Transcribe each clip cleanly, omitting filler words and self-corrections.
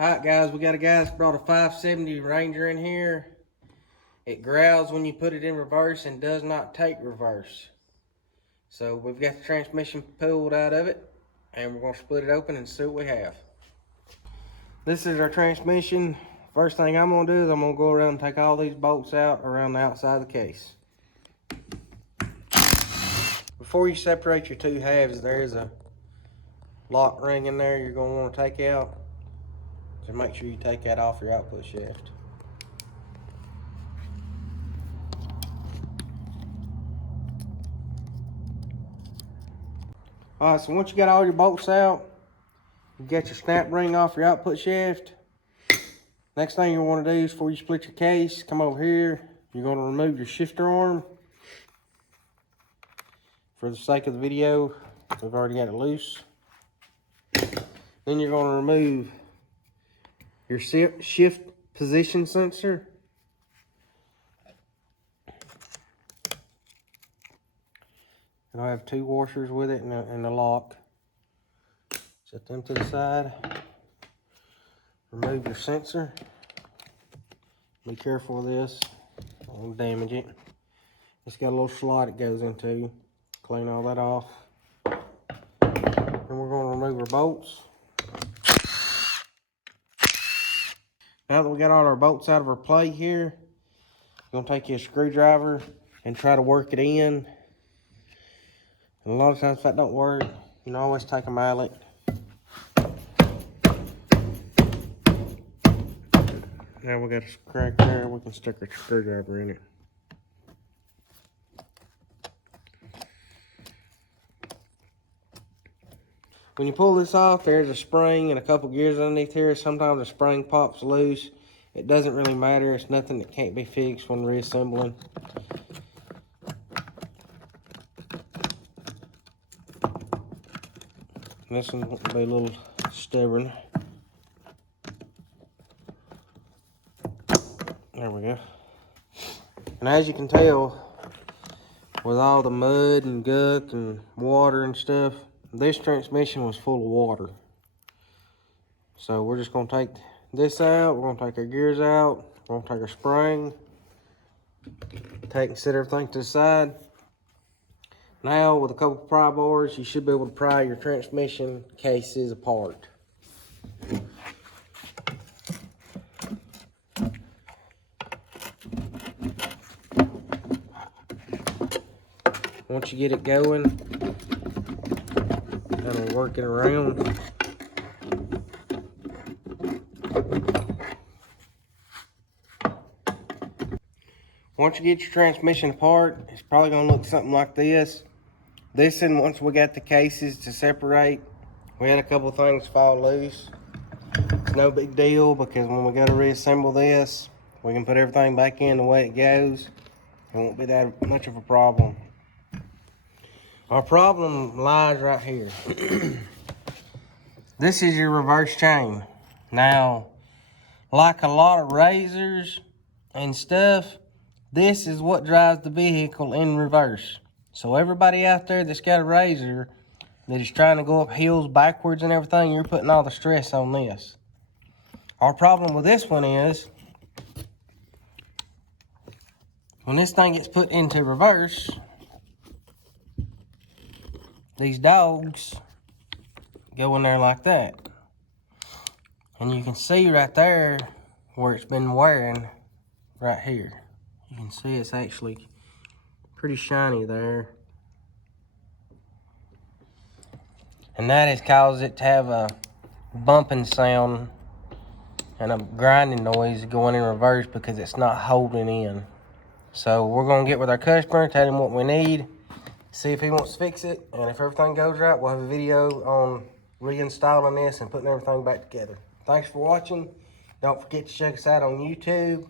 Alright guys, we got a guy that's brought a 570 Ranger in here. It growls when you put it in reverse and does not take reverse. So we've got the transmission pulled out of it and we're going to split it open and see what we have. This is our transmission. First thing I'm going to do is I'm going to go around and take all these bolts out around the outside of the case. Before you separate your two halves, there is a lock ring in there you're going to want to take out. So make sure you take that off your output shaft. Alright, so once you got all your bolts out, you get your snap ring off your output shaft. Next thing you want to do is before you split your case, come over here. You're going to remove your shifter arm. For the sake of the video, we've already got it loose. Then you're going to remove your shift position sensor. It'll have two washers with it and a lock. Set them to the side. Remove your sensor. Be careful with this, don't damage it. It's got a little slot it goes into. Clean all that off. Then we're going to remove our bolts. Now that we got all our bolts out of our plate here, you're going to take your screwdriver and try to work it in. And a lot of times if that don't work, you can always take a mallet. Now we got a crack there, we can stick our screwdriver in it. When you pull this off, there's a spring and a couple gears underneath here. Sometimes the spring pops loose. It doesn't really matter. It's nothing that can't be fixed when reassembling. This one will be a little stubborn. There we go. And as you can tell, with all the mud and gunk and water and stuff, this transmission was full of water. So we're just going to take this out. We're going to take our gears out. We're going to take our spring. Set everything to the side. Now with a couple of pry bars, you should be able to pry your transmission cases apart. Once you get it going, kind of work it around. Once you get your transmission apart, it's probably going to look something like this. This, and once we got the cases to separate, we had a couple of things fall loose. It's no big deal because when we go to reassemble this, we can put everything back in the way it goes. It won't be that much of a problem. Our problem lies right here. This is your reverse chain. Now, like a lot of razors and stuff, this is what drives the vehicle in reverse. So everybody out there that's got a razor that is trying to go up hills backwards and everything, you're putting all the stress on this. Our problem with this one is, when this thing gets put into reverse, these dogs go in there like that. And you can see right there where it's been wearing right here. You can see it's actually pretty shiny there. And that has caused it to have a bumping sound and a grinding noise going in reverse because it's not holding in. So we're gonna get with our customer, tell him what we need, see if he wants to fix it, and if everything goes right, we'll have a video on reinstalling this and putting everything back together. Thanks for watching. Don't forget to check us out on YouTube,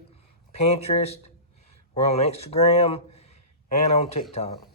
Pinterest, we're on Instagram, and on TikTok.